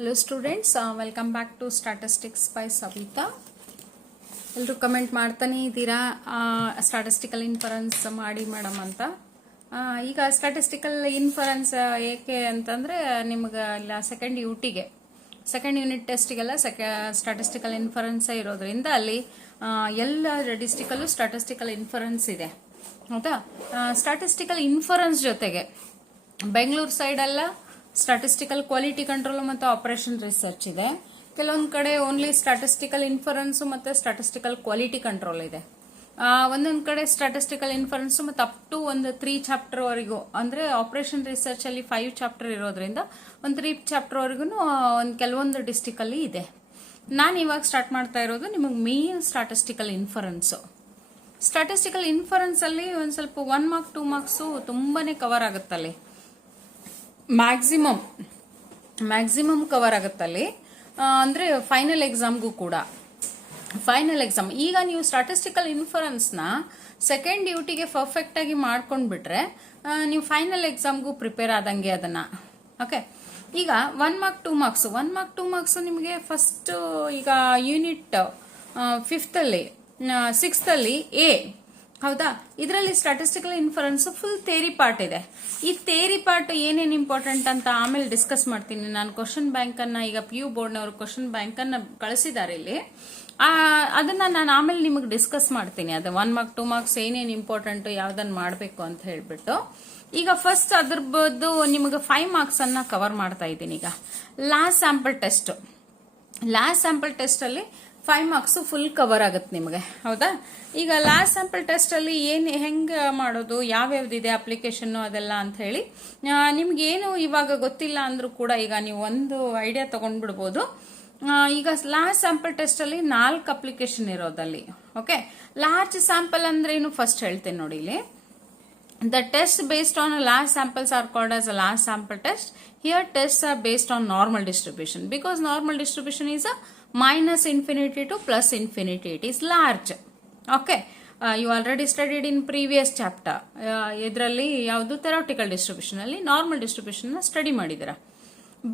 Hello students, welcome back to Statistics by Savita. ಎಲ್ಲರೂ comment ಮಾಡ್ತಾನೆ ಇದ್ದೀರಾ ಸ್ಟ್ಯಾಟಿಸ್ಟಿಕಲ್ ಇನ್ಫರೆನ್ಸ್ ಮಾಡಿ ಮೇಡಮ್ ಅಂತ. ಈಗ ಸ್ಟ್ಯಾಟಿಸ್ಟಿಕಲ್ ಇನ್ಫರೆನ್ಸ್ ಏಕೆ ಅಂತಂದ್ರೆ ನಿಮಗೆ ಇಲ್ಲ ಸೆಕೆಂಡ್ ಯೂನಿಟ್ ಟೆಸ್ಟಿಗೆಲ್ಲ ಸ್ಟ್ಯಾಟಿಸ್ಟಿಕಲ್ ಇನ್ಫರೆನ್ಸ್ ಇರೋದ್ರಿಂದ ಅಲ್ಲಿ ಎಲ್ಲ ಡಿಸ್ಟಿಕಲ್ಲೂ ಸ್ಟ್ಯಾಟಿಸ್ಟಿಕಲ್ ಇನ್ಫರೆನ್ಸ್ ಇದೆ ಹೌದಾ. ಸ್ಟ್ಯಾಟಿಸ್ಟಿಕಲ್ ಇನ್ಫರೆನ್ಸ್ ಜೊತೆಗೆ ಬೆಂಗಳೂರು ಸೈಡ್ ಎಲ್ಲ ಸ್ಟ್ಯಾಟಿಸ್ಟಿಕಲ್ ಕ್ವಾಲಿಟಿ ಕಂಟ್ರೋಲ್ ಮತ್ತು ಆಪರೇಷನ್ ರಿಸರ್ಚ್ ಇದೆ. ಕೆಲವೊಂದು ಕಡೆ ಓನ್ಲಿ ಸ್ಟ್ಯಾಟಿಸ್ಟಿಕಲ್ ಇನ್ಫರೆನ್ಸ್ ಮತ್ತೆ ಸ್ಟ್ಯಾಟಿಸ್ಟಿಕಲ್ ಕ್ವಾಲಿಟಿ ಕಂಟ್ರೋಲ್ ಇದೆ. ಒಂದೊಂದು ಕಡೆ ಸ್ಟ್ಯಾಟಿಸ್ಟಿಕಲ್ ಇನ್ಫರೆನ್ಸ್ ಮತ್ತೆ ಅಪ್ ಟು ಒಂದು 3 ಚಾಪ್ಟರ್ ವರೆಗೂ, ಅಂದ್ರೆ ಆಪರೇಷನ್ ರಿಸರ್ಚ್ ಅಲ್ಲಿ 5 ಚಾಪ್ಟರ್ ಇರೋದ್ರಿಂದ ಒಂದು 3 ಚಾಪ್ಟರ್ ವರೆಗೂ ಒಂದು ಕೆಲವೊಂದು ಡಿಸ್ಟಿಕ್ ಅಲ್ಲಿ ಇದೆ. ನಾನು ಇವಾಗ ಸ್ಟಾರ್ಟ್ ಮಾಡ್ತಾ ಇರೋದು ನಿಮಗೆ main statistical inference. Statistical inference ಅಲ್ಲಿ ಒಂದ್ ಸ್ವಲ್ಪ 1 ಮಾರ್ಕ್ 2 ಮಾರ್ಕ್ಸ್ ತುಂಬಾನೇ ಕವರ್ ಆಗುತ್ತಲ್ಲಿ, ಮ್ಯಾಕ್ಸಿಮಮ್ ಕವರ್ ಆಗುತ್ತಲ್ಲಿ. ಅಂದ್ರೆ ಫೈನಲ್ ಎಕ್ಸಾಮ್ಗೂ ಕೂಡ ಫೈನಲ್ ಎಕ್ಸಾಮ್ ಈಗ ನೀವು ಸ್ಟ್ಯಾಟಿಸ್ಟಿಕಲ್ ಇನ್ಫರೆನ್ಸ್ ನ ಸೆಕೆಂಡ್ ಡ್ಯೂಟಿಗೆ ಪರ್ಫೆಕ್ಟ್ ಆಗಿ ಮಾಡ್ಕೊಂಡ್ಬಿಟ್ರೆ ನೀವು ಫೈನಲ್ ಎಕ್ಸಾಮ್ಗೂ ಪ್ರಿಪೇರ್ ಆದಂಗೆ ಅದನ್ನ. ಓಕೆ, ಈಗ 1 ಮಾರ್ಕ್ 2 ಮಾರ್ಕ್ಸ್ ನಿಮಗೆ ಫಸ್ಟ್ ಈಗ ಯೂನಿಟ್ 5th ಅಲ್ಲಿ 6th ಅಲ್ಲಿ ಎ ಹೌದಾ. ಇದರಲ್ಲಿ statistical inference full theory part ಇದೆ. ಈ ಥಿಯರಿ ಪಾರ್ಟ್ ಏನೇನು ಇಂಪಾರ್ಟೆಂಟ್ ಅಂತ ಆಮೇಲೆ ಡಿಸ್ಕಸ್ ಮಾಡ್ತೀನಿ. ನಾನು ಕ್ವಶನ್ ಬ್ಯಾಂಕ್ ಅನ್ನ ಈಗ PU ಬೋರ್ಡ್ನವರು ಕ್ವಶನ್ ಬ್ಯಾಂಕ್ ಅನ್ನ ಕಳಿಸಿದ್ದಾರೆ ಇಲ್ಲಿ, ಅದನ್ನ ನಾನು ಆಮೇಲೆ ನಿಮಗೆ ಡಿಸ್ಕಸ್ ಮಾಡ್ತೀನಿ. ಅದು 1 ಮಾರ್ಕ್ 2 ಮಾರ್ಕ್ಸ್ ಏನೇನು ಇಂಪಾರ್ಟೆಂಟ್ ಯಾವ್ದನ್ನ ಮಾಡಬೇಕು ಅಂತ ಹೇಳ್ಬಿಟ್ಟು. ಈಗ ಫಸ್ಟ್ ಅದ್ರದ್ದು ನಿಮಗೆ 5 ಮಾರ್ಕ್ಸ್ ಅನ್ನ ಕವರ್ ಮಾಡ್ತಾ ಇದ್ದೀನಿ. ಈಗ ಲಾಸ್ಟ್ ಸ್ಯಾಂಪಲ್ ಟೆಸ್ಟ್ ಅಲ್ಲಿ 5 ಮಾರ್ಕ್ಸ್ ಫುಲ್ ಕವರ್ ಆಗುತ್ತೆ ನಿಮಗೆ ಹೌದಾ. ಈಗ ಲಾಸ್ಟ್ ಸ್ಯಾಂಪಲ್ ಟೆಸ್ಟ್ ಅಲ್ಲಿ ಹೆಂಗ್ ಮಾಡೋದು, ಯಾವ್ಯಾವ್ದಿದೆ ಅಪ್ಲಿಕೇಶನ್ ಅದೆಲ್ಲ ಅಂತ ಹೇಳಿ ನಿಮ್ಗೆ ಏನು ಇವಾಗ ಗೊತ್ತಿಲ್ಲ ಅಂದ್ರೂ ಕೂಡ ಈಗ ನೀವು ಒಂದು ಐಡಿಯಾ ತಗೊಂಡ್ಬಿಡ್ಬೋದು. ಈಗ ಲಾಸ್ಟ್ ಸ್ಯಾಂಪಲ್ ಟೆಸ್ಟ್ ಅಲ್ಲಿ 4 ಅಪ್ಲಿಕೇಶನ್ ಇರೋದಲ್ಲಿ. ಓಕೆ, ಲಾರ್ಜ್ ಸ್ಯಾಂಪಲ್ ಅಂದ್ರೆ ಏನು ಫಸ್ಟ್ ಹೇಳ್ತೇನೆ ನೋಡಿ ಇಲ್ಲಿ. The tests based on large samples are called as a large sample test. Here tests are based on normal distribution because normal distribution is a minus infinity to plus infinity. It is large. Okay, you already studied in previous chapter. ಇದರಲ್ಲಿ ಯಾವುದು theoretical distribution ಅಲ್ಲಿ normal distribution ನ study ಮಾಡಿದಿರ.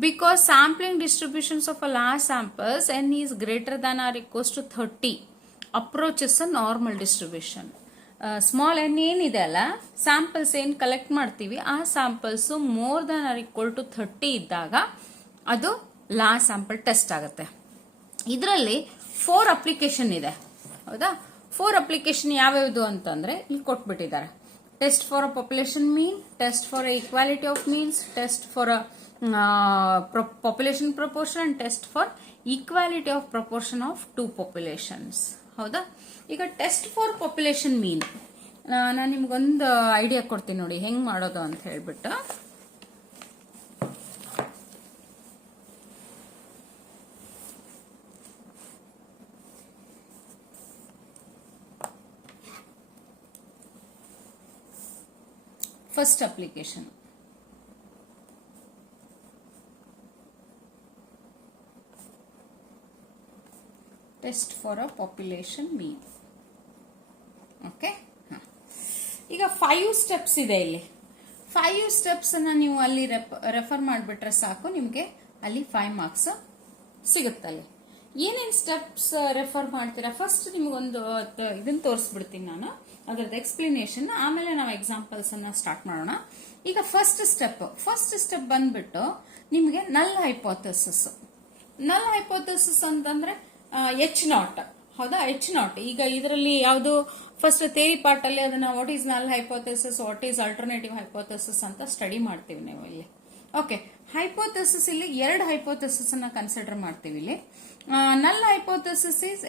Because sampling distributions of a large samples n is greater than or equals to 30 approaches a normal distribution. Small n ಏನಿದೆ ಅಲ್ಲ, samples ಏನ್ collect ಮಾಡ್ತೀವಿ ಆ samples more than or equal to 30 ಇದ್ದಾಗ ಅದು last sample test ಆಗುತ್ತೆ. ಇದರಲ್ಲಿ 4 application ಇದೆ ಹೌದಾ. 4 ಅಪ್ಲಿಕೇಶನ್ ಯಾವ್ಯಾವುದು ಅಂತಂದ್ರೆ ಇಲ್ಲಿ ಕೊಟ್ಬಿಟ್ಟಿದ್ದಾರೆ. Test for a population mean, test for equality of means, test for population proportion and test for equality of proportion of 2 populations ಹೌದಾ. ಈಗ ಟೆಸ್ಟ್ ಫಾರ್ ಪಾಪ್ಯುಲೇಷನ್ ಮೀನ್ ನಾನು ನಿಮ್ಗೊಂದು ಐಡಿಯಾ ಕೊಡ್ತೀನಿ ನೋಡಿ ಹೆಂಗ್ ಮಾಡೋದು ಅಂತ ಹೇಳ್ಬಿಟ್ಟು. First application test for a population mean. Okay, ಈಗ 5 ಸ್ಟೆಪ್ಸ್ ಇದೆ ಇಲ್ಲಿ. 5 ಸ್ಟೆಪ್ಸ್ ಅನ್ನ ನೀವು ಅಲ್ಲಿ ರೆಫರ್ ಮಾಡಿಬಿಟ್ರೆ ಸಾಕು, ನಿಮ್ಗೆ ಅಲ್ಲಿ 5 ಮಾರ್ಕ್ಸ್ ಸಿಗುತ್ತಲ್ಲಿ. ಏನೇನ್ ಸ್ಟೆಪ್ಸ್ ರೆಫರ್ ಮಾಡ್ತೀರಾ ಫಸ್ಟ್ ನಿಮ್ಗೊಂದು ಇದನ್ನ ತೋರಿಸ್ಬಿಡ್ತೀನಿ ನಾನು, ಅದರದ್ದು ಎಕ್ಸ್ಪ್ಲನೇಷನ್, ಆಮೇಲೆ ನಾವು ಎಕ್ಸಾಂಪಲ್ಸ್ ಅನ್ನ ಸ್ಟಾರ್ಟ್ ಮಾಡೋಣ. ಈಗ ಫಸ್ಟ್ ಸ್ಟೆಪ್ ಬಂದ್ಬಿಟ್ಟು ನಿಮ್ಗೆ ನಲ್ ಹೈಪೋಥೆಸಿಸ್ ಅಂತಂದ್ರೆ H0 ಹೌದಾ. H0 ಈಗ ಇದರಲ್ಲಿ ಯಾವುದು ಫಸ್ಟ್ ಥಿಯರಿ ಪಾರ್ಟ್ ಅಲ್ಲಿ ಅದನ್ನ ವಾಟ್ ಈಸ್ ನಲ್ hypothesis, what is alternative hypothesis ಅಂತ ಸ್ಟಡಿ ಮಾಡ್ತೀವಿ ನಾವು ಇಲ್ಲಿ. ಓಕೆ, ಹೈಪೋಥೆಸಿಸ್ ಇಲ್ಲಿ 2 ಹೈಪೋಥೆಸಿಸ್ ಅನ್ನ ಕನ್ಸಿಡರ್ ಮಾಡ್ತೀವಿ ಇಲ್ಲಿ. ನಲ್ hypothesis is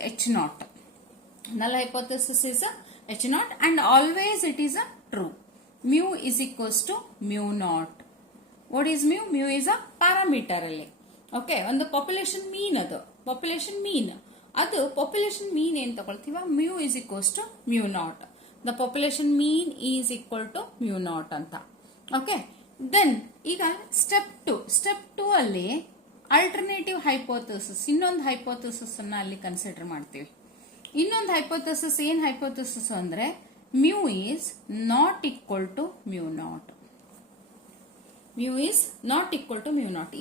H0 and always it is a true. Mu is equals to mu naught. What is mu? Mu is a parameter ಅಲ್ಲಿ. ಓಕೆ, ಒಂದು ಪಾಪ್ಯುಲೇಷನ್ ಮೀನ್ ಅದು ಪಾಪ್ಯುಲೇಷನ್ ಮೀನ್ ಏನ್ ತಗೊಳ್ತೀವ, mu is equals to mu naught. The population mean is equal to mu naught ಅಂತ. Okay, then ಈಗ step 2 ಅಲ್ಲಿ alternative hypothesis, ಇನ್ನೊಂದು hypothesis ಅನ್ನ ಅಲ್ಲಿ ಕನ್ಸಿಡರ್ ಮಾಡ್ತೀವಿ. ಇನ್ನೊಂದು ಹೈಪೋಥೆಸಿಸ್ ಏನ್ ಹೈಪೋಥೆಸಿಸ್ ಅಂದ್ರೆ mu is not equal to mu naught.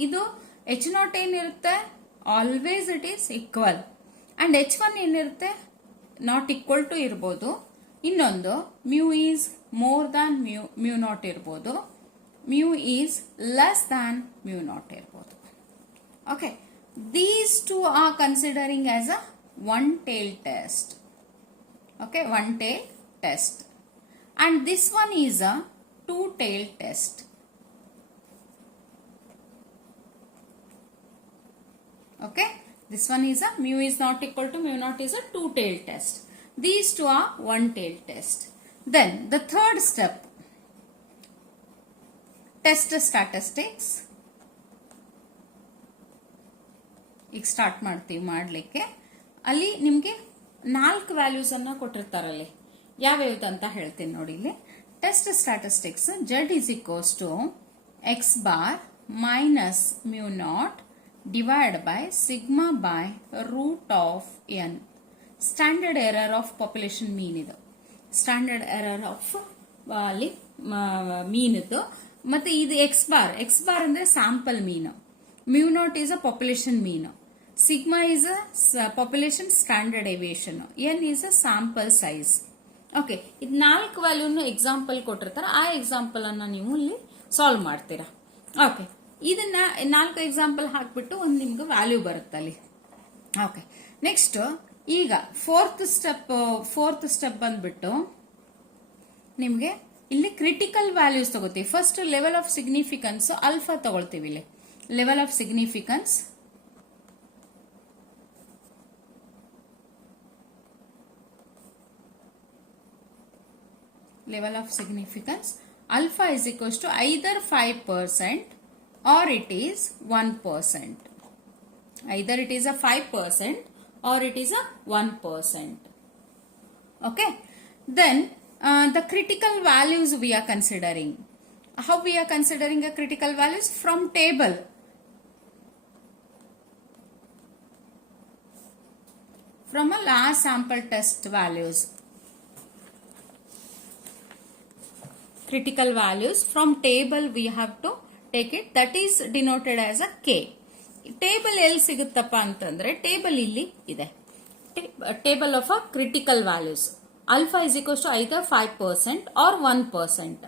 ಇದು ಎಚ್ ನಾಟ್ ಏನಿರುತ್ತೆ, always it is equal. And H1 ಏನಿರುತ್ತೆ, ನಾಟ್ ಈಕ್ವಲ್ ಟು ಇರ್ಬೋದು. ಇನ್ನೊಂದು mu is more than mu not ಇರ್ಬೋದು, mu is less than mu not ಇರ್ಬೋದು. Okay, these two are considering as a one tail test. Okay, one tail test, and this one is a two tail test. Okay, this one is a mu is not equal to mu not is a two tail test. These two are one tail test. Then the third step, test statistics. ಈಗ start ಮಾಡ್ತೀವಿ ಮಾಡಲಿಕ್ಕೆ. ಅಲ್ಲಿ ನಿಮಗೆ 4 values ಅನ್ನ ಕೊಟ್ಟಿರ್ತಾರಲ್ಲಿ, ಯಾವ್ಯಾವ್ದು ಅಂತ ಹೇಳ್ತೀನಿ ನೋಡಿ. ಇಲ್ಲಿ test statistics Z is equals to x bar minus mu naught divided by sigma by root of n. Standard error of population mean ಇದು, ಸ್ಟ್ಯಾಂಡರ್ಡ್ ಎರರ್ ಆಫ್ ಅಲ್ಲಿ ಮೀನ್ ಇದು. ಮತ್ತೆ ಇದು ಎಕ್ಸ್ ಬಾರ್ ಅಂದ್ರೆ sample mean, mu not is a population mean, sigma is a population standard deviation, n is a sample size. Okay, ಇದು 4 ವ್ಯಾಲ್ಯೂನು example ಕೊಟ್ಟಿರ್ತಾರೆ. ಆ example ಅನ್ನ ನೀವು ಇಲ್ಲಿ ಸಾಲ್ವ್ ಮಾಡ್ತೀರಾ. ಓಕೆ, ಇದನ್ನ 4 ಎಕ್ಸಾಂಪಲ್ ಹಾಕ್ಬಿಟ್ಟು ಒಂದು ನಿಮ್ಗೆ ವ್ಯಾಲ್ಯೂ ಬರುತ್ತೆ ಅಲ್ಲಿ. ಓಕೆ, ನೆಕ್ಸ್ಟ್ ಈಗ ಫೋರ್ತ್ ಸ್ಟೆಪ್ ಬಂದ್ಬಿಟ್ಟು ನಿಮ್ಗೆ ಇಲ್ಲಿ ಕ್ರಿಟಿಕಲ್ ವ್ಯಾಲ್ಯೂಸ್ ತಗೋತೀವಿ. First level of significance alpha ತಗೊಳ್ತೀವಿ. ಇಲ್ಲಿ level of significance alpha is equals to either 5% or it is 1%. Either it is a 5% or it is a 1%. Okay, then the critical values we are considering. How we are considering a critical values? From table. From a last sample test values. Critical values from table we have to take it, that is denoted as a K. Table ಎಲ್ಲಿ ಸಿಗುತ್ತಪ್ಪ ಅಂತಂದ್ರೆ table ಇಲ್ಲಿ ಇದೆ, table of a critical values. Alpha is equals to either 5% or 1%.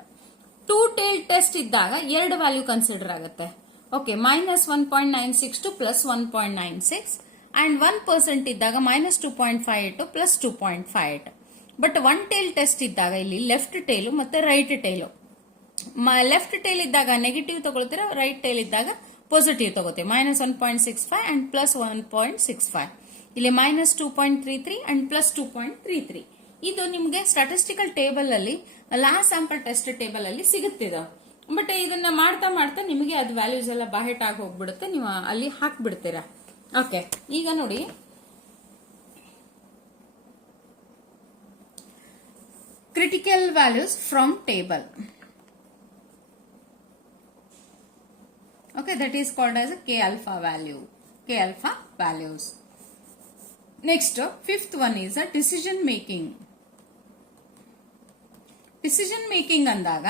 Two tail test ಇದ್ದಾಗ 2 value consider ಆಗುತ್ತೆ. Okay, -1.96 to +1.96 and 1% ಇದ್ದಾಗ -2.58 to +2.58. But one tail test ಇದ್ದಾಗ ಇಲ್ಲಿ left tail ಮತ್ತೆ ರೈಟ್ ಟೇಲು. ಲೆಫ್ಟ್ ಟೇಲ್ ಇದ್ದಾಗ negative ತಗೊಳ್ತೀರಾ, right tail ಇದ್ದಾಗ positive ತಗೋತೀವಿ. -1.65 ಅಂಡ್ +1.65. ಇಲ್ಲಿ -2.33 ಅಂಡ್ +2.33. ಇದು ನಿಮಗೆ ಸ್ಟಾಟಿಸ್ಟಿಕಲ್ ಟೇಬಲ್ ಅಲ್ಲಿ ಲಾಸ್ಟ್ ಸ್ಯಾಂಪಲ್ ಟೆಸ್ಟ್ ಟೇಬಲ್ ಅಲ್ಲಿ ಸಿಗುತ್ತಿದೆ. ಬಟ್ ಇದನ್ನ ಮಾಡ್ತಾ ಮಾಡ್ತಾ ನಿಮಗೆ ಅದು ವ್ಯಾಲ್ಯೂಸ್ ಎಲ್ಲ ಬಾಹೆಟ್ ಆಗಿ ಹೋಗ್ಬಿಡುತ್ತೆ, ನೀವು ಅಲ್ಲಿ ಹಾಕ್ಬಿಡ್ತೀರಾ. ಓಕೆ, ಈಗ ನೋಡಿ critical values from table. Okay, that is called as a K alpha value. K alpha values. Next, fifth one is a decision making. Decision making ಅಂದಾಗ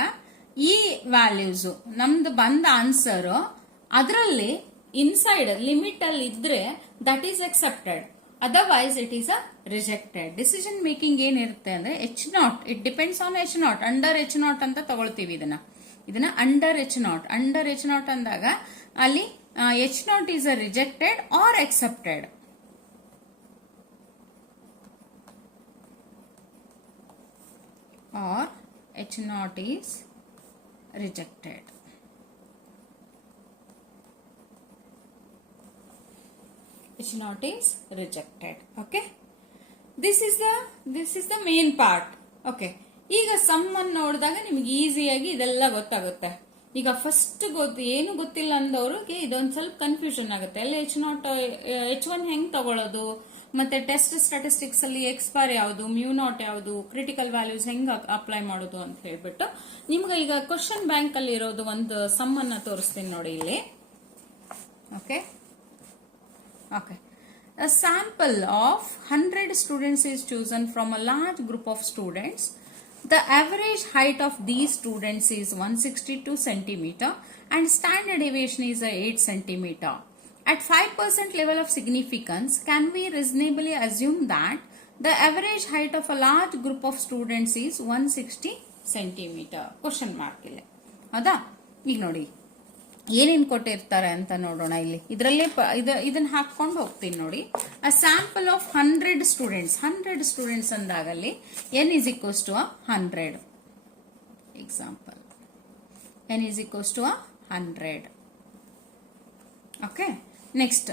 ಈ ವ್ಯಾಲ್ಯೂಸ್ ನಮ್ದು ಬಂದ ಆನ್ಸರ್ ಅದರಲ್ಲಿ ಇನ್ಸೈಡ್ ಲಿಮಿಟ್ ಅಲ್ಲಿ ಇದ್ರೆ that is accepted, otherwise it is a rejected. Decision making ಏನಿರುತ್ತೆ ಅಂದ್ರೆ H0, it depends on H0. Under H0 ಅಂತ ತಗೊಳ್ತೀವಿ ಇದನ್ನ ಅಂಡರ್ H0 ಅಂದಾಗ ಅಲ್ಲಿ H0 is a rejected or accepted. or H0 is rejected. H0 is rejected. Okay, this is the main part. Okay, ಈಗ some ಅನ್ನು ನೋಡಿದಾಗ ನಿಮ್ಗೆ ಈಸಿಯಾಗಿ ಇದೆಲ್ಲ ಗೊತ್ತಾಗುತ್ತೆ. ಈಗ ಫಸ್ಟ್ ಏನು ಗೊತ್ತಿಲ್ಲ ಅಂದವ್ರಿಗೆ ಇದೊಂದು ಸ್ವಲ್ಪ ಕನ್ಫ್ಯೂಷನ್ ಆಗುತ್ತೆ. ಅಲ್ಲಿ H1 ಹೆಂಗ್ ತಗೊಳ್ಳೋದು, ಮತ್ತೆ ಟೆಸ್ಟ್ ಸ್ಟಾಟಿಸ್ಟಿಕ್ಸ್ ಅಲ್ಲಿ ಎಕ್ಸ್ ಬಾರ್ ಯಾವುದು, ಮ್ಯೂ ನಾಟ್ ಯಾವುದು, ಕ್ರಿಟಿಕಲ್ ವ್ಯಾಲ್ಯೂಸ್ ಹೆಂಗ್ ಅಪ್ಲೈ ಮಾಡೋದು ಅಂತ ಹೇಳ್ಬಿಟ್ಟು ನಿಮ್ಗೆ ಈಗ ಕ್ವಶನ್ ಬ್ಯಾಂಕ್ ಅಲ್ಲಿ ಇರೋದು ಒಂದು ಸಮ್ ಅನ್ನ ತೋರಿಸ್ತೀನಿ ನೋಡಿ ಇಲ್ಲಿ. Okay, a sample of 100 students is chosen from a large group of students. The average height of these students is 162 centimeter and standard deviation is 8 centimeter. At 5% level of significance, can we reasonably assume that the average height of a large group of students is 160 centimeter? Question mark ಇಲ್ಲಿ ಹೌದಾ. ಈಗ ನೋಡಿ ಏನೇನು ಕೊಟ್ಟಿರ್ತಾರೆ ಅಂತ ನೋಡೋಣ. ಇಲ್ಲಿ ಇದರಲ್ಲೇ ಇದನ್ನ ಹಾಕೊಂಡು ಹೋಗ್ತೀನಿ ನೋಡಿ. ಅ ಸ್ಯಾಂಪಲ್ ಆಫ್ 100 ಸ್ಟೂಡೆಂಟ್ಸ್ ಅಂದಾಗಲ್ಲಿ n is equals to 100. Example, n is equals to 100. Okay. Next,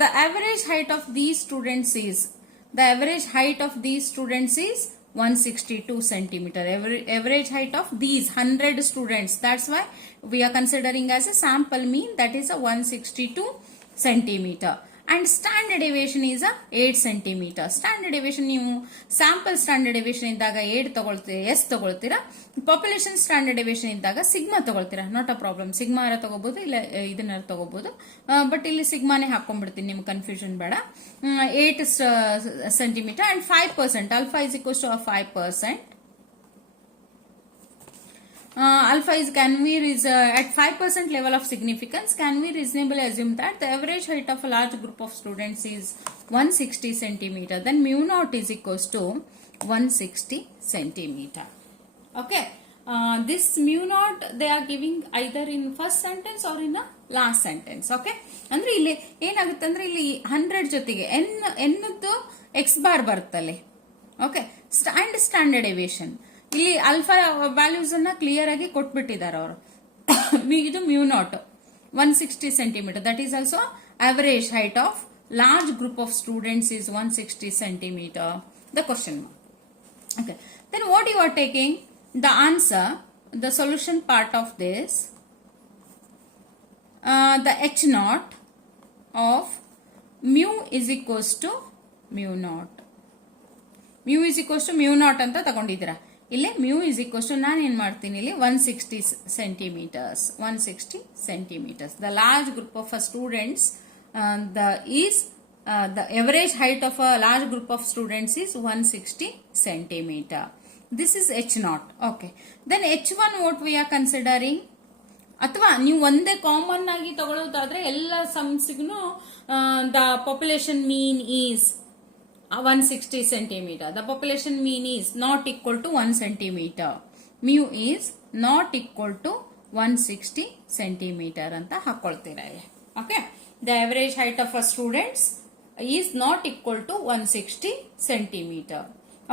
the average height of these students is 162 centimeter. Average height of these 100 students. That's why we are considering as a sample mean, that is a 162 centimeter. And standard deviation is a 8 centimeter. Standard deviation ನೀವು sample standard deviation ಇದ್ದಾಗ 8 ತಗೊಳ್ತೀರಾ, S ತಗೊಳ್ತೀರಾ. Population standard deviation ಇದ್ದಾಗ sigma ತಗೊಳ್ತೀರಾ. Not a problem. Sigma ತಗೋಬಹುದು, ಇಲ್ಲ ಇದನ್ನ ತಗೋಬಹುದು. ಬಟ್ ಇಲ್ಲಿ ಸಿಗ್ಮಾನೇ ಹಾಕೊಂಡ್ಬಿಡ್ತೀನಿ, ನಿಮ್ಗೆ ಕನ್ಫ್ಯೂಷನ್ ಬೇಡ. 8 centimeter and 5%. Alpha is equals to 5%. Alpha is at 5% level of significance, can we reasonably assume that the average height of a large group of students is 160 centimeter? Then mu naught is equals to 160 centimeter. Okay. This mu naught they are giving either in first sentence or in a last sentence. Okay. ಅಂದ್ರೆ ಇಲ್ಲಿ ಏನಾಗುತ್ತೆ ಅಂದ್ರೆ ಇಲ್ಲಿ 100 ಜೊತೆಗೆ ಎನ್ನದ್ದು x bar ಬರ್ತಲ್ಲ. Okay. Standard deviation ಇಲ್ಲಿ alpha values ಅನ್ನ clear ಆಗಿ ಕೊಟ್ಬಿಟ್ಟಿದ್ದಾರೆ ಅವರು. ಇದು mu naught 160 centimeter. That is also average height of large group of students is 160 centimeter. The question mark. Okay. Then what you are taking? The answer, the solution part of this, the h naught of mu is equals to mu naught. Mu is equals to mu naught ಅಂತ ತಗೊಂಡಿದ್ದೀರಾ. ಇಲ್ಲಿ mu is equals to ನಾನು ಏನ್ ಮಾಡ್ತೀನಿ ಇಲ್ಲಿ 160 centimeters. 160 centimeters. The large group of students, the average height of a large group of students is 160 centimeter. This is h naught. Okay. Then h1 what we are considering? ಅಥವಾ ನೀವು ಒಂದೇ common ಆಗಿ ತಗೊಳ್ಳೋದಾದ್ರೆ ಎಲ್ಲ ಸಮ್ಸ್ಗೂ the population mean is 160 centimeter. The population mean is not equal to 1 centimeter. Mu is not equal to 160 centimeter ಅಂತ ಹಾಕೊಳ್ತೀರಾ. Okay. The average height of a students is not equal to 160 centimeter.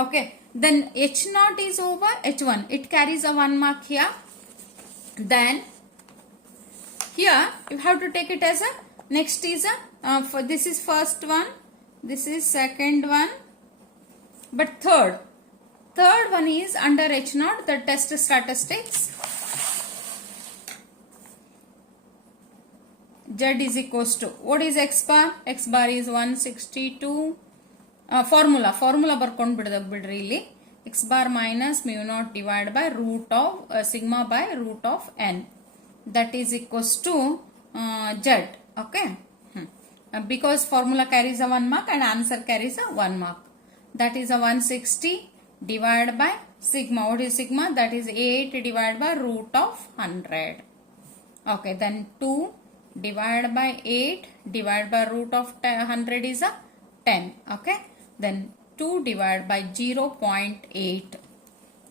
Okay. Then h naught is over h1. It carries a 1 mark here. Then here you have to take it as a next is a this is first one. This is second one, but third one is under h naught, the test statistics. Z is equals to, what is x bar? X bar is 162. Formula ಬರ್ಕೊಂಡು ಬಿಡ್ರಿ ಇಲ್ಲಿ. X bar minus mu naught divided by root of sigma by root of n. That is equals to Z. Okay. Because formula carries a 1 mark and answer carries a 1 mark. That is a 160 divided by sigma. What is sigma? That is 8 divided by root of 100. Okay, then 2 divided by 8 divided by root of 100 is a 10. Okay, then 2 divided by 0.8.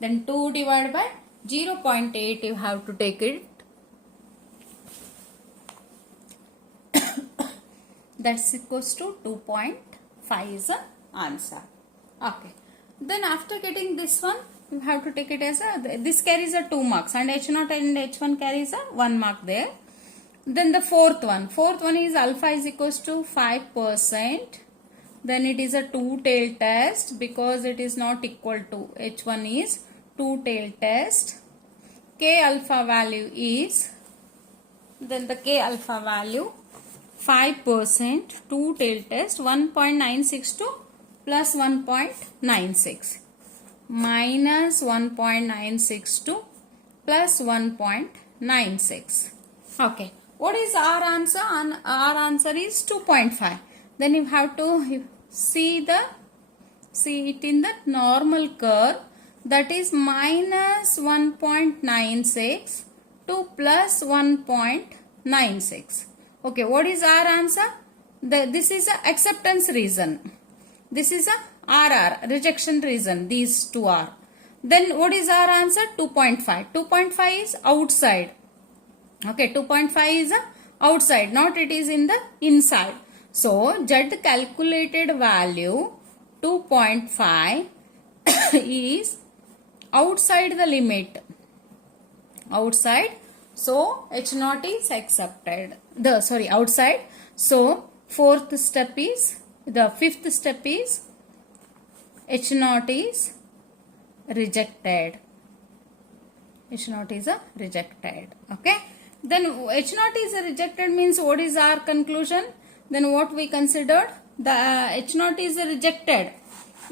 Then 2 divided by 0.8 you have to take it. That's equals to 2.5 is the answer. Okay. Then after getting this one, you have to take it as a, this carries a 2 marks and h naught and h1 carries a 1 mark there. Then the fourth one is alpha is equals to 5%. Then it is a two-tail test because it is not equal to, h1 is two-tail test. K alpha value is, then the K alpha value 5%, two-tail test 1.962 plus 1.96 minus 1.962 plus 1.96. Okay, what is our answer? Our answer is 2.5. Then you have to see it in the normal curve, that is minus 1.96 to plus 1.96. Okay, what is our answer? This is a acceptance reason. This is a RR, rejection reason. These two are. Then what is our answer? 2.5. 2.5 is outside. Okay, 2.5 is outside, not it is in the inside. So, Z calculated value 2.5 is outside the limit. Outside. So, H0 is accepted. Outside. So, fifth step is H0 is rejected. H0 is rejected. Okay. Then H0 is rejected means what is our conclusion? Then what we considered? The H0 is rejected.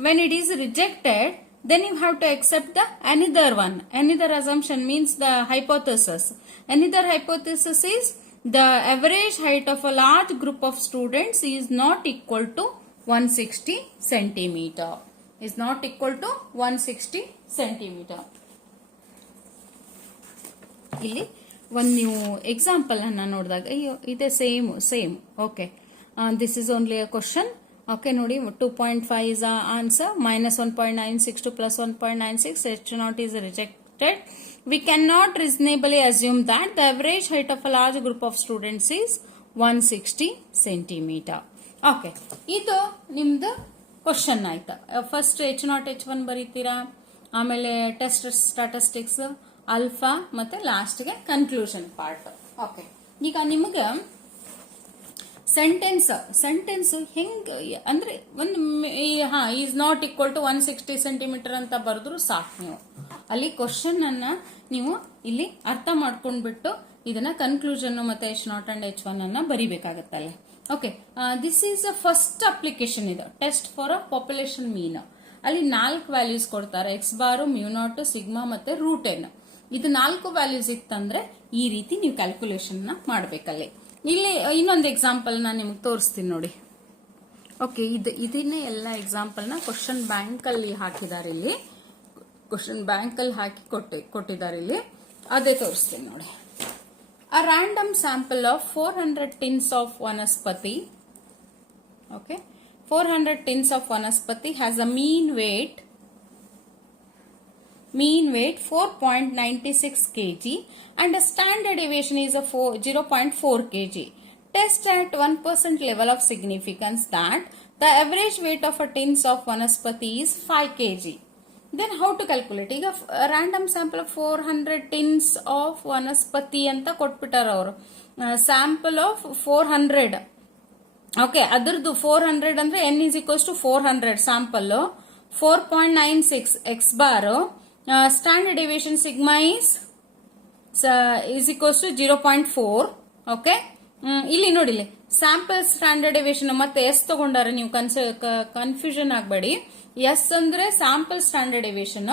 When it is rejected, then you have to accept the another one. Another assumption means the hypothesis. Another hypothesis is the average height of a large group of students is not equal to 160 centimeter. Is not equal to 160 centimeter. ಇಲ್ಲಿ ಒಂದು ನೀವು example ಅನ್ನ ನೋಡಿದಾಗ ಅಯ್ಯೋ ಇದೆ same okay this is only a question okay ನೋಡಿ 2.5 is our answer minus 1.96 to plus 1.96 H0 is rejected. We cannot reasonably assume that the average height of a large group of students is 160 centimeter. Okay ಇದು ನಿಮ್ದು question ಆಯ್ತಾ. First H0 H1 ಬರೀತೀರಾ, ಆಮೇಲೆ test statistics alpha ಮತ್ತೆ ಲಾಸ್ಟ್ಗೆ conclusion part. Okay, ಈಗ ನಿಮಗೆ sentence ಹೆಂಗ್ ಅಂದ್ರೆ ಒಂದು is not equal to 160 centimetre ಅಂತ ಬರೆದ್ರು ಸಾಕು. ನೀವು ಅಲ್ಲಿ ಕ್ವಶನ್ ಅನ್ನ ನೀವು ಇಲ್ಲಿ ಅರ್ಥ ಮಾಡ್ಕೊಂಡ್ಬಿಟ್ಟು ಇದನ್ನ ಕನ್ಕ್ಲೂಷನ್ ಮತ್ತೆ H0 ಅಂಡ್ H1 ಅನ್ನ ಬರಿಬೇಕಾಗತ್ತಲ್ಲ. Okay, this is a first application. ಇದು test for a population mean. ಅಲ್ಲಿ 4 ವ್ಯಾಲ್ಯೂಸ್ ಕೊಡ್ತಾರೆ, ಎಕ್ಸ್ ಬಾರು, ಮ್ಯೂ0, ಸಿಗ್ಮಾ ಮತ್ತೆ ರೂಟ್ ಎನ್. ಇದು 4 ವ್ಯಾಲ್ಯೂಸ್ ಇತ್ತಂದ್ರೆ ಈ ರೀತಿ ನೀವು ಕ್ಯಾಲ್ಕುಲೇಷನ್ ಮಾಡಬೇಕಲ್ಲಿ. ಇಲ್ಲಿ ಇನ್ನೊಂದು ಎಕ್ಸಾಂಪಲ್ ನಾನು ನಿಮ್ಗೆ ತೋರಿಸ್ತೀನಿ ನೋಡಿ. ಓಕೆ, ಇದನ್ನೇ ಎಲ್ಲ ಎಕ್ಸಾಂಪಲ್ ನ ಕ್ವಶನ್ ಬ್ಯಾಂಕ್ ಅಲ್ಲಿ ಹಾಕಿದ್ದಾರೆ. ಇಲ್ಲಿ ಕ್ವಶನ್ ಬ್ಯಾಂಕ್ ಅಲ್ಲಿ ಹಾಕಿ ಕೊಟ್ಟಿದ್ದಾರೆ. ಇಲ್ಲಿ ಅದೇ ತೋರಿಸ್ತೀನಿ ನೋಡಿ. A random sample of 400 tins of vanaspati. Okay, 400 tins of vanaspati has a mean weight 4.96 kg and a standard deviation is a 0.4 kg. Test at 1% level of significance that the average weight of a tins of vanaspati is 5 kg. Then how to calculate? ಈಗ random sample of 400 tins of vanaspati ಅಂತ ಕೊಟ್ಬಿಟ್ಟಾರ ಅವರು. Sample of 400. Okay, ಅದರದ್ದು 400 ಅಂದ್ರೆ n is equals to 400 sample. 4.96 X bar. Standard deviation sigma is equals to 0.4. Okay, ಇಲ್ಲಿ ನೋಡಿಲಿ sample standard deviation ಮತ್ತೆ S ತಗೊಂಡಾರೆ. ನೀವು confusion ಆಗಬೇಡಿ. ಎಸ್ ಅಂದ್ರೆ sample standard deviation,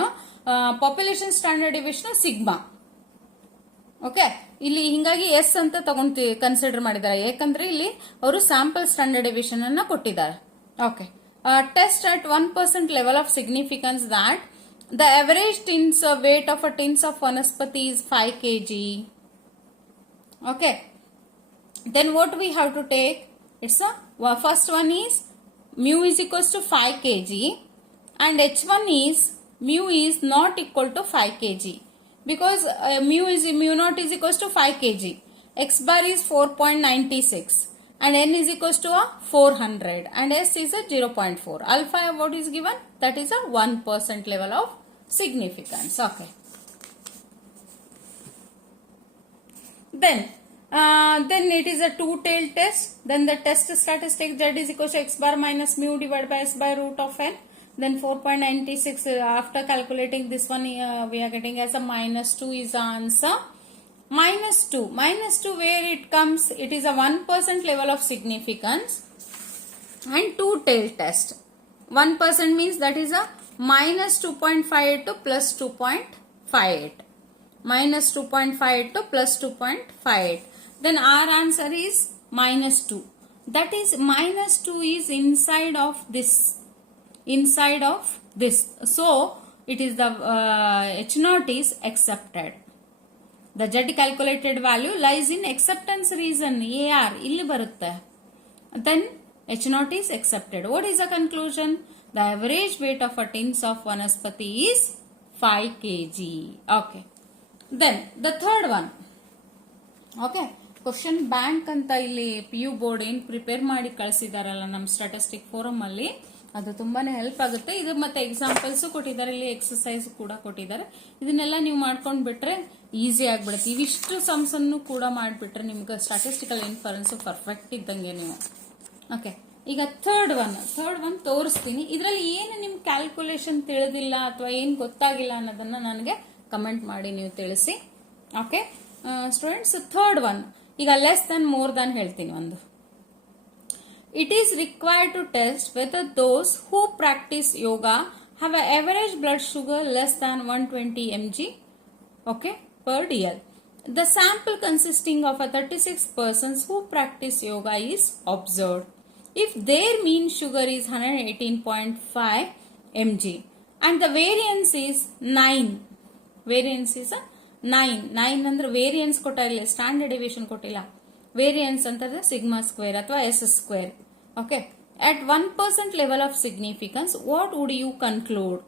population standard deviation sigma. Okay, ಇಲ್ಲಿ ಹಿಂಗಾಗಿ ಎಸ್ ಅಂತ ಕನ್ಸಿಡರ್ ಮಾಡಿದ್ದಾರೆ, ಯಾಕಂದ್ರೆ ಇಲ್ಲಿ ಅವರು ಸ್ಯಾಂಪಲ್ ಸ್ಟ್ಯಾಂಡರ್ಡ್ ಡಿವಿಯೇಷನ್ ಅನ್ನ ಕೊಟ್ಟಿದ್ದಾರೆ. Okay, test at 1% level of significance that the average tins weight of a tins of vanaspati is 5 kg. Okay, then what we have to take? It's a first one is mu is equals to 5 kg and H1 is mu is not equal to 5 kg because mu0 is equals to 5 kg. X bar is 4.96 and n is equals to 400 and s is a 0.4. Alpha what is given? That is a 1% level of significance. Okay, then it is a two-tailed test. Then the test statistic z is equals to x bar minus mu divided by s by root of n. Then 4.96 after calculating this one we are getting as a -2 is the answer. -2 where it comes, it is a 1% level of significance and two-tailed test. 1% means that is a minus 2.58 to plus 2.58. Minus 2.58 to plus 2.58. Then our answer is -2. That is -2 is inside of this. So it is the H0 is accepted. The Z calculated value lies in acceptance region AR ಇಲ್ಲಿ ಬರುತ್ತೆ. Then H0 is accepted. What is the conclusion? The average weight of a tins of vanaspati is 5 kg. Okay. Then the third one. Okay. Question bank ಅಂತ ಇಲ್ಲಿ PU board ಏನ್ prepare ಮಾಡಿ ಕಳಿಸಿದಾರಲ್ಲ ನಮ್ಮ statistic forum ಅಲ್ಲಿ, ಅದು ತುಂಬಾನೇ help ಆಗುತ್ತೆ. ಇದು ಮತ್ತೆ ಎಕ್ಸಾಂಪಲ್ಸ್ ಕೊಟ್ಟಿದ್ದಾರೆ, ಇಲ್ಲಿ ಎಕ್ಸರ್ಸೈಸ್ ಕೂಡ ಕೊಟ್ಟಿದ್ದಾರೆ. ಇದನ್ನೆಲ್ಲ ನೀವು ಮಾಡ್ಕೊಂಡ್ ಬಿಟ್ರೆ ಈಸಿ ಆಗ್ಬಿಡುತ್ತೆ. ಇವಿಷ್ಟು ಸಮ್ಸ್ ಅನ್ನು ಕೂಡ ಮಾಡ್ಬಿಟ್ರೆ ನಿಮ್ಗೆ ಸ್ಟಾಟಿಸ್ಟಿಕಲ್ ಇನ್ಫರೆನ್ಸ್ ಪರ್ಫೆಕ್ಟ್ ಇದ್ದಂಗೆ ನೀವು. ಓಕೆ, ಈಗ ಥರ್ಡ್ ಒನ್ ತೋರಿಸ್ತೀನಿ. ಇದರಲ್ಲಿ ಏನು ನಿಮ್ ಕ್ಯಾಲ್ಕುಲೇಷನ್ ತಿಳಿದಿಲ್ಲ ಅಥವಾ ಏನ್ ಗೊತ್ತಾಗಿಲ್ಲ ಅನ್ನೋದನ್ನ ನನಗೆ ಕಮೆಂಟ್ ಮಾಡಿ ನೀವು ತಿಳಿಸಿ. ಓಕೆ ಸ್ಟೂಡೆಂಟ್ಸ್, ಥರ್ಡ್ ಒನ್ ಈಗ ಲೆಸ್ ದನ್ ಮೋರ್ ದನ್ ಹೇಳ್ತೀನಿ ಒಂದು. It is required to test whether those who practise yoga have a average blood sugar less than 120 mg okay per dl. The sample consisting of a 36 persons who practice yoga is observed. If their mean sugar is 118.5 mg and the variance is 9, variance is 9 ಅಂದ್ರೆ variance ಕೊಟ್ಟಿಲ್ಲ, standard division ಕೊಟ್ಟಿಲ್ಲ. Variance ಅಂತಂದ್ರೆ sigma square ಅಥವಾ S square. Okay, at 1% level of significance, what would you conclude?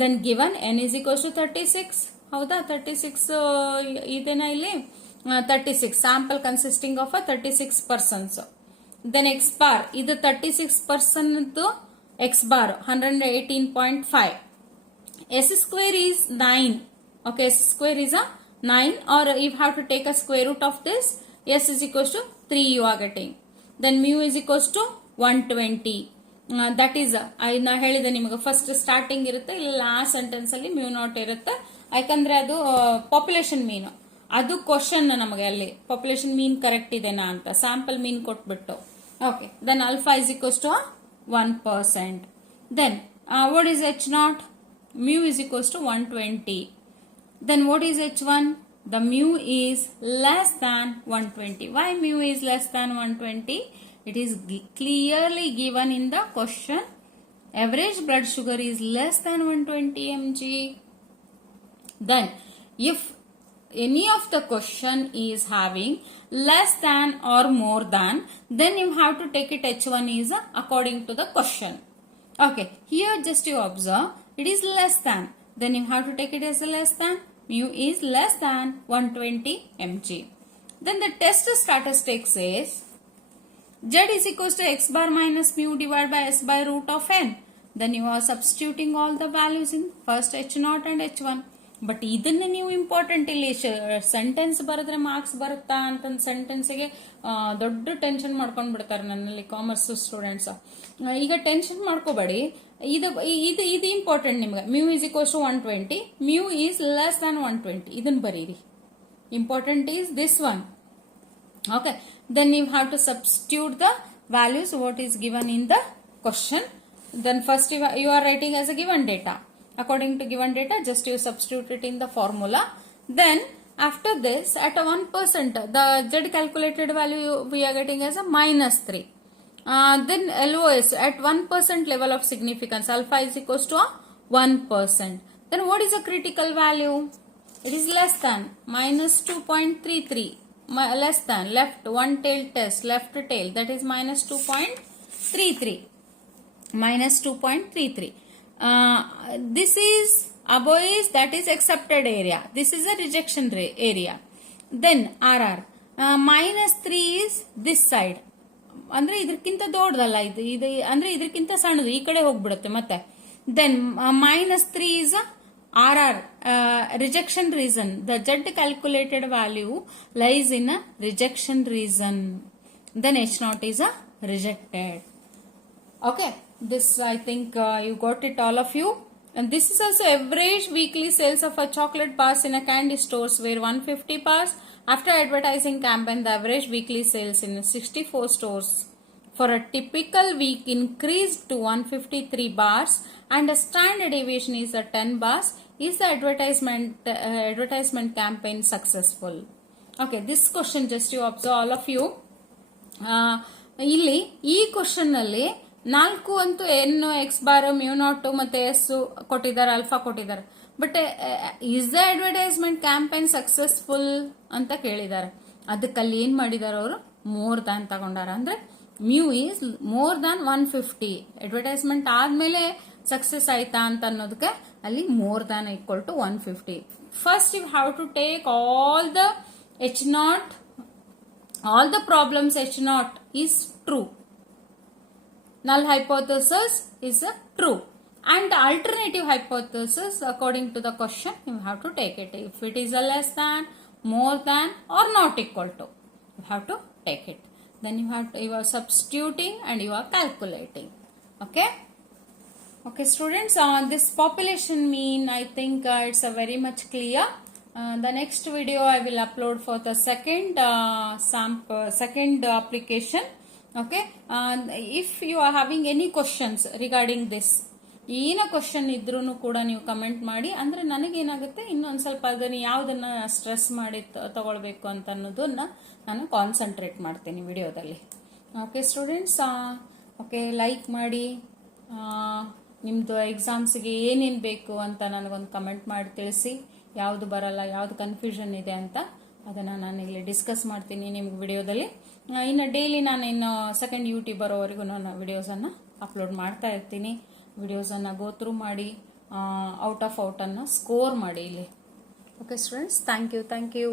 Then given n is equals to 36. ಹೌದಾ, 36 ಇದೆನಾ ಇಲ್ಲಿ? 36 sample consisting of 36 persons. Then X bar ಇದು 36% X bar 118.5. S square is 9. Okay, S square is a 9, or you have to take a square root of this. S is equals to 3 you are getting. Then mu is equals to 120. That is ನಾ ಹೇಳಿದೆ ನಿಮಗೆ first starting ಇರುತ್ತೆ, ಇಲ್ಲ last sentence ಅಲ್ಲಿ mu not ಇರುತ್ತೆ. ಯಾಕಂದ್ರೆ ಅದು population ಮೀನ್, ಅದು ಕ್ವಶನ್ ನಮಗೆ ಅಲ್ಲಿ ಪಾಪ್ಯುಲೇಷನ್ ಮೀನ್ ಕರೆಕ್ಟ್ ಇದೆನಾ ಅಂತ ಸ್ಯಾಂಪಲ್ ಮೀನ್ ಕೊಟ್ಬಿಟ್ಟು. Okay, then alpha is equals to 1%. Then what is H0? Mu is equals to 120. Then what is H1? The mu is less than 120. Why mu is less than 120? It is clearly given in the question. Average blood sugar is less than 120 mg. Then if any of the question is having less than or more than, then you have to take it H1 is according to the question. Okay, here just you observe it is less than, then you have to take it as a less than. Mu is less than 120 mg. Then the test statistics says Z is equals to x bar minus mu divided by S by root of n. Then you are substituting all the values in first H0 and H1. But ಇದನ್ನ ನೀವು important ಇಲ್ಲಿ sentence ಬರೆದ್ರೆ marks ಬರುತ್ತಾ ಅಂತಂದು ಸೆಂಟೆನ್ಸ್ಗೆ ದೊಡ್ಡ tension ಮಾಡ್ಕೊಂಡ್ ಬಿಡ್ತಾರೆ ನನ್ನಲ್ಲಿ ಕಾಮರ್ಸ್ ಸ್ಟೂಡೆಂಟ್ಸ್. ಈಗ ಟೆನ್ಷನ್ ಮಾಡ್ಕೋಬೇಡಿ, ಇದು ಇಂಪಾರ್ಟೆಂಟ್ ನಿಮ್ಗೆ. Mu is equals to 120, mu is less than 120 ಇದನ್ನ ಬರೀರಿ. Important is this one. Okay, then you have to substitute the values what is given in the question. Then first you are writing as a given data. According to given data, just you substitute it in the formula. Then after this, at a 1%, the Z calculated value we are getting as a -3. Then LOS at 1% level of significance, alpha is equals to 1%. Then what is the critical value? It is less than -2.33. Less than left one tail test, left tail, that is -2.33. -2.33. This is above is that is accepted area. This is a rejection area. Then RR -3 is this side. ಅಂದ್ರೆ ಇದಕ್ಕಿಂತ ದೊಡ್ಡದಲ್ಲ, ಇದು ಅಂದ್ರೆ ಇದಕ್ಕಿಂತ ಸಣ್ಣದು, ಈ ಕಡೆ ಹೋಗ್ಬಿಡುತ್ತೆ ಮತ್ತೆ. Then -3 is RR rejection region. The Z calculated value lies in a rejection region. Then H0 is a rejected. Okay, this I think you got it all of you. And this is also average weekly sales of a chocolate bars in a candy stores where 150 bars. After advertising campaign, the average weekly sales in 64 stores for a typical week increased to 153 bars and a standard deviation is a 10 bars. Is the advertisement campaign successful? Okay, this question just you observe all of you. ಇಲ್ಲಿ ಈ question ಅಲ್ಲಿ 4 ಅಂತೂ N X bar mu naught ಮತ್ತೆ S ಕೊಟ್ಟಿದ್ದಾರೆ, alpha ಕೊಟ್ಟಿದ್ದಾರೆ. But is the advertisement campaign successful ಅಂತ ಕೇಳಿದ್ದಾರೆ. ಅದಕ್ಕಲ್ಲಿ ಏನ್ ಮಾಡಿದಾರೆ ಅವರು, ಮೋರ್ ದ್ಯಾನ್ ತಗೊಂಡಾರ. ಅಂದ್ರೆ mu is more than 150. Advertisement ಆದ್ಮೇಲೆ ಸಕ್ಸಸ್ ಆಯ್ತಾ ಅಂತ ಅನ್ನೋದಕ್ಕೆ ಅಲ್ಲಿ more than equal to 150. First you have to take all the H0, all the problems H0 is true. Null hypothesis is true. And the alternative hypothesis, according to the question, you have to take it. If it is a less than, more than, or not equal to, you have to take it. Then you are substituting and you are calculating. Okay. Okay, students. This population mean, I think it's a very much clear. The next video I will upload for the second application. Okay. If you are having any questions regarding this, ಏನ question ಇದ್ರೂ ಕೂಡ ನೀವು comment ಮಾಡಿ. ಅಂದ್ರೆ ನನಗೇನಾಗುತ್ತೆ, ಇನ್ನೊಂದು ಸ್ವಲ್ಪ ಅದನ್ನ ಯಾವ್ದನ್ನ ಸ್ಟ್ರೆಸ್ ಮಾಡಿ ತಗೊಳ್ಬೇಕು ಅಂತ ಅನ್ನೋದನ್ನ ನಾನು ಕಾನ್ಸಂಟ್ರೇಟ್ ಮಾಡ್ತೀನಿ ವಿಡಿಯೋದಲ್ಲಿ. ಓಕೆ ಸ್ಟೂಡೆಂಟ್ಸ್, ಓಕೆ ಲೈಕ್ ಮಾಡಿ, ನಿಮ್ದು ಎಕ್ಸಾಮ್ಸ್ಗೆ ಏನೇನು ಬೇಕು ಅಂತ ನನಗೊಂದು ಕಮೆಂಟ್ ಮಾಡಿ ತಿಳಿಸಿ. ಯಾವುದು ಬರಲ್ಲ, ಯಾವ್ದು ಕನ್ಫ್ಯೂಷನ್ ಇದೆ ಅಂತ ಅದನ್ನ ನಾನು ಇಲ್ಲಿ ಡಿಸ್ಕಸ್ ಮಾಡ್ತೀನಿ ನಿಮ್ಗೆ ವಿಡಿಯೋದಲ್ಲಿ. ಇನ್ನು ಡೈಲಿ ನಾನು ಇನ್ನು ಸೆಕೆಂಡ್ ಯೂಟ್ಯೂಬ್ ಬರೋವರೆಗೂ ನಾನು ವಿಡಿಯೋಸನ್ನು ಅಪ್ಲೋಡ್ ಮಾಡ್ತಾ ಇರ್ತೀನಿ. ವಿಡಿಯೋಸನ್ನು ಗೋ ಥ್ರೂ ಮಾಡಿ, ಔಟ್ ಆಫ್ ಔಟನ್ನು ಸ್ಕೋರ್ ಮಾಡಿ ಇಲ್ಲಿ. Okay students, thank you.